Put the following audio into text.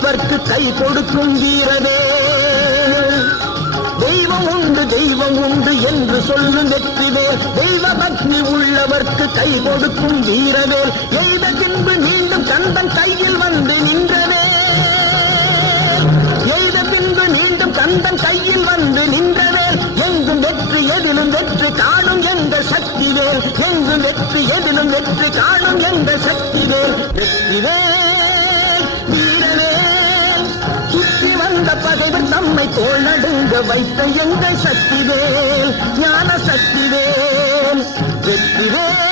உள்ளவர்க்கு கை கொடுக்கும் வீரவே. தெய்வம் உண்டு என்று சொல்லும் வெற்றிவேல். தெய்வ பக்தி உள்ளவர்க்கு கை கொடுக்கும் வீரவேல். எய்த பின்பு மீண்டும் கந்தன் கையில் வந்து நின்றவே. எய்த பின்பு மீண்டும் கந்தன் கையில் வந்து நின்றவேல். எங்கும் வெற்றி எதிலும் வெற்றி காணும் எங்கள் சக்திவேல். எங்கும் வெற்றி எதிலும் வெற்றி காணும் எங்கள் சக்திவேல். வெற்றிவேல் வீரவேல். சுற்றி வந்த பகைவர் தம்மை தோள் நடுங்க வைத்த எங்கள் சக்திவேல். ஞான சக்திவேல். வெற்றிவேல்